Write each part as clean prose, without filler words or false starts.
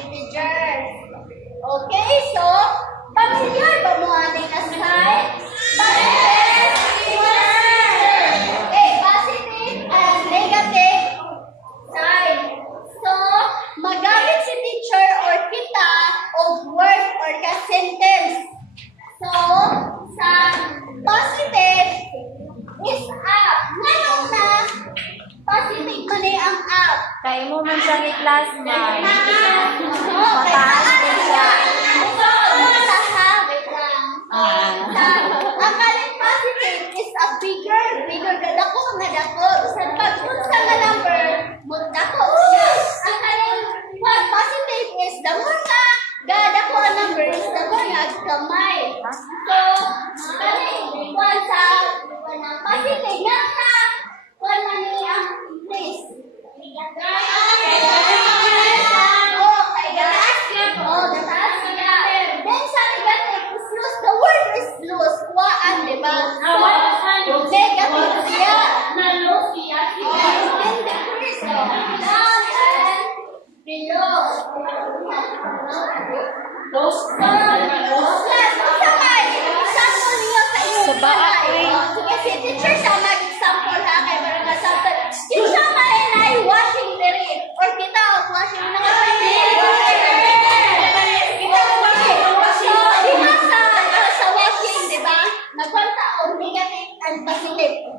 integers. Okay, so, familiar ba mo ating assign? Positive, okay, positive and negative sign. So, magamit si teacher or kita of word or ka-sentence. So, sa positive is up. Ngayon na, positive man eh ang up. Kaya mo man siyang i-class na. Mataas din siya. Ang kaling positive is a bigger gadako nga dako. Sa pag-unsa nga number, dako siya. Ang kaling positive is the more nga gadako ang number is the more nga gamay. So, kaling sa positive nga man niya English.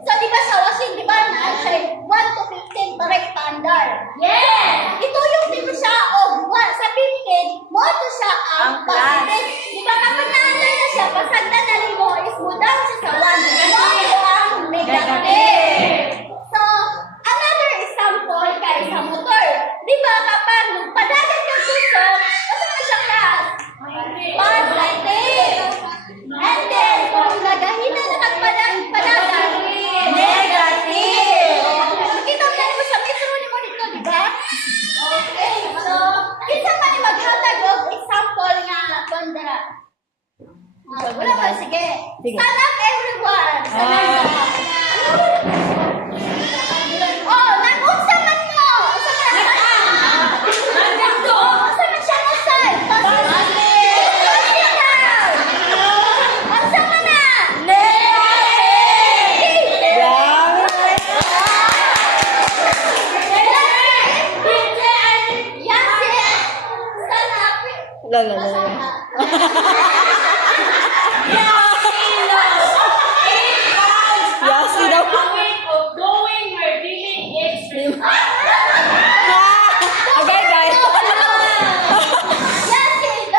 So, di ba sa washing, di ba na siya 1 to 15 correct standard? Yes! Ito yung tipo siya of 1 sa 15, mo ito siya ang positive. Di ba kapag naalala na siya, pasag na nalin mo, is mo down siya sa 1. Mo ito ang negative. So, another example kay sa motor. Di ba kapag padagan yung gusto, kasi na siya class? Positive. And then, kung nagahina na padagan, negative. Kita mo na sa metro ni mo dito, di ba? Okay, so, kita man maghatag og example nga kondra. Wala ba? Sige. Stand up everyone. Stand up. Oh, nag-unsa man mo. Unsa man siya na side? Yasi daw. Okay, guys. The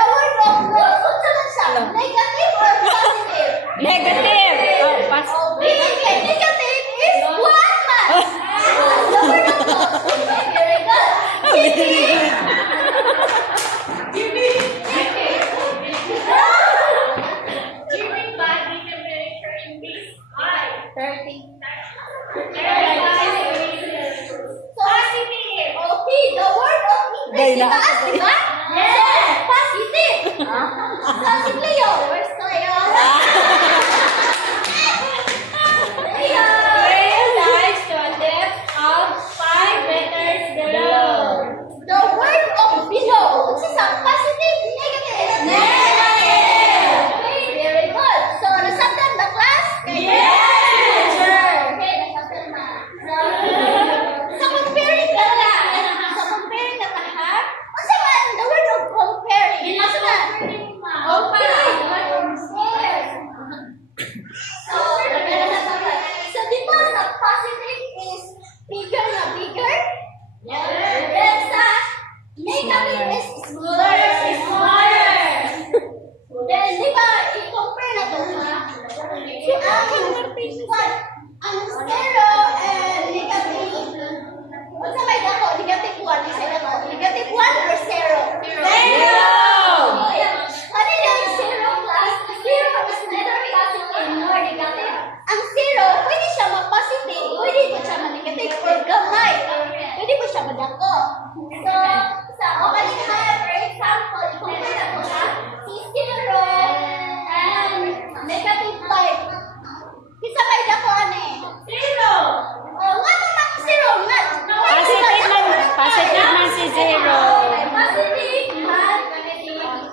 word of God. Unsa man siya? Negative or positive? Negative. Negative is 1 man. The word of God. Very good.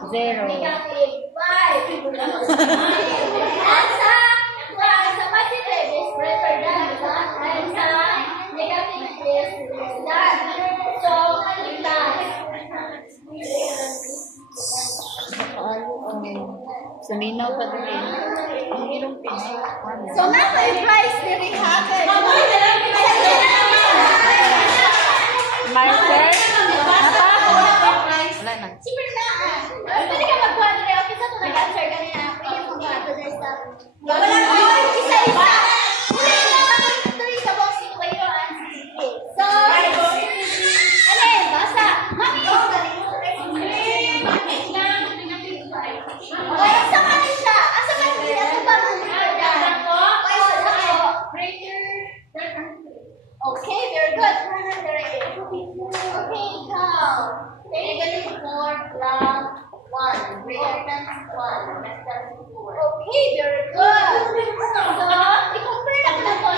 Zero. Negative 5. At sa positive is greater than, diba? And sa negative is less than. So, plus. Suminaw pa din eh. Ang ilong Pinay. So, nasa price diri hapon. Marker? Napa? Wala na. Sige na. Pwede ka mag-1 rin. Okay, sa ito nag-answer kanina. Pwede mo ba ito there's the... Isa-isa. Hindi na mag-3 ka box ito kayo ang sige. So, basa. Mami. Okay, asa man siya? Asa man siya? Asa ba man siya? Okay, very good. Okay, ikaw. Negative 4 plus 1. Greater than 1. Less than 4. Okay, very good. So, i-compare na ko na to.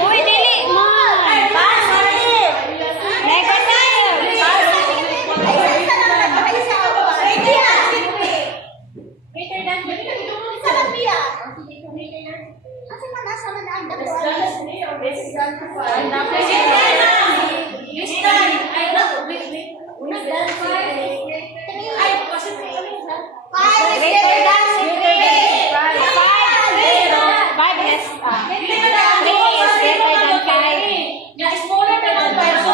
Uy, dili mo! Positive! Negative! Ay, isa lang na ba? Isa lang ba? Greater than Isa lang biya. Kasi manasa man ang dalawa. Greater than 5. 5 is 3 is greater than 5. Smaller than 5. So,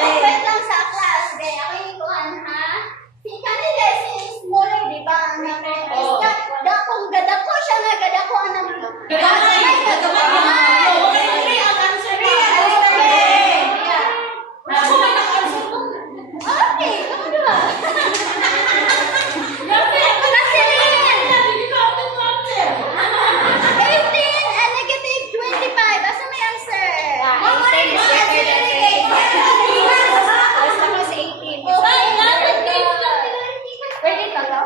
Wait lang sa class. Okay, ako yung ikuhan, ha? Si kanila si smaller, di ba? Kung gadako siya na, gadako ang Okay, kamu dua. Kasi 18 and negative 25. Asa may answer? 18 is greater than 25. Mas naman sa 18. Pwede ka daw?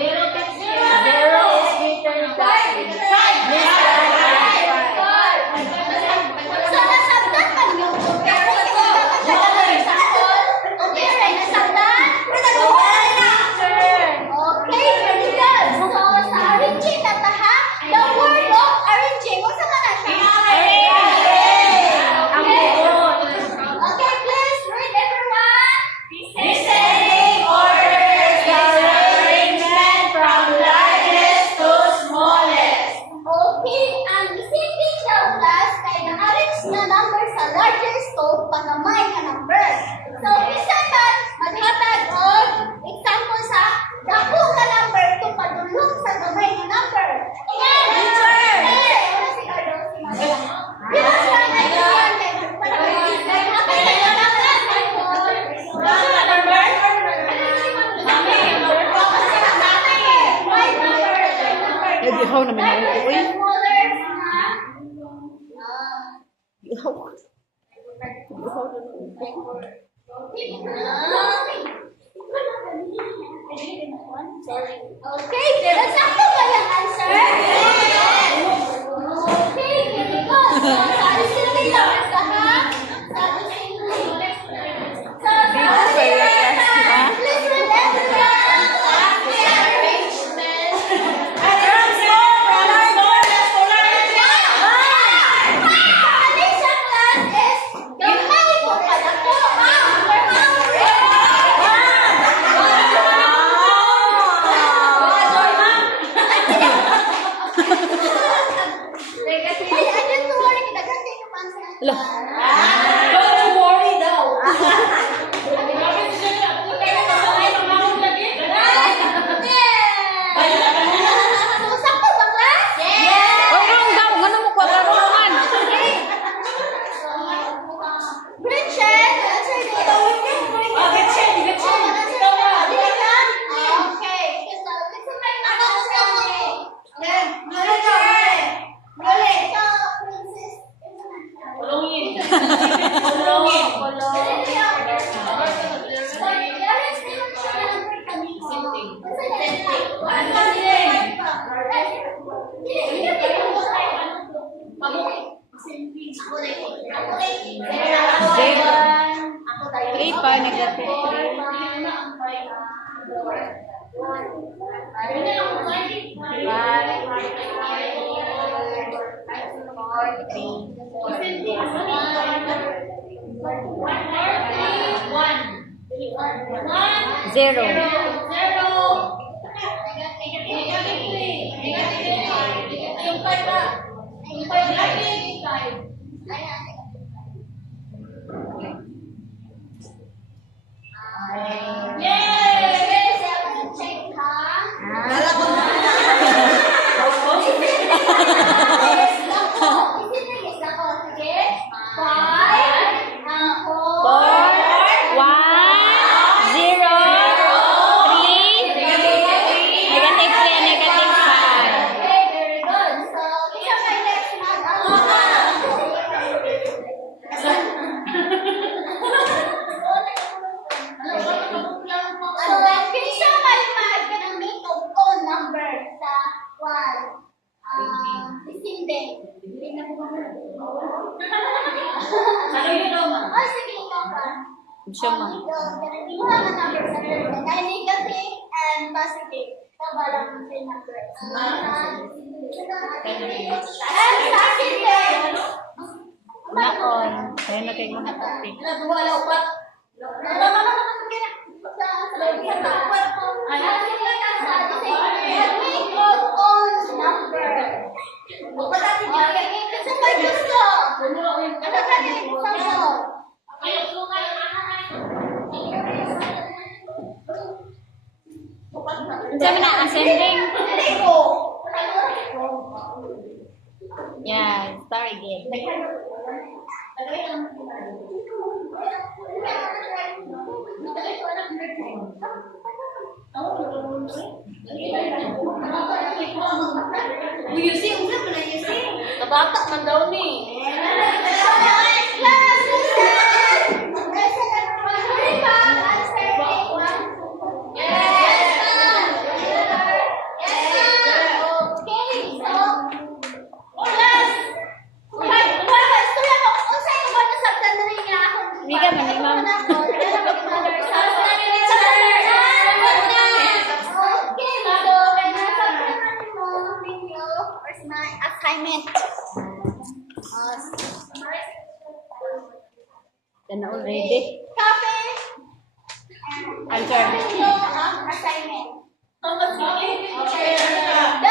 Zero is greater than 5 Ihaw naman ako. Uy. smaller na. Ihaw. Okay, pero sakto ba yung answer? Okay, very good. So, sabi sila may numbers ka, ha? Sabi sila. So, please remember the arrangement. Alicia class is gamay ko pala po. Ay, I didn't worry. Daghan kayo pa ang Hello. Don't worry daw. So, sakto ba, class? Uy, wrong daw. Ganun mo ko. Wrong. Bridget! Zero. Ako tayo. 3 pa, negative 0. Yung five ba? Yung five ba? Check ha? Lala ko na. Yes lang po. Yes lang po. Sige. 5. Ako. 4, 1, 0, 3, negative 3, negative 5. Okay, very good. So, isa may next month. So, kinsa may mahal ka ng make of own number sa 1. Isinde. Ano yun naman? Oh, sige, ikaw ka. Siya ma. Hindi mo lang ang number sa na negative and positive. Tama lang ang same number. And sa isinde. Naon. Kaya na kayo mga topic. Wala upat. Sabi na, ascending. Yeah, start again. Uyusi, ulit mo na yusi. Kabata man daw ni. Assignment. Yan na already. Copy. Answer. Assignment. Okay. The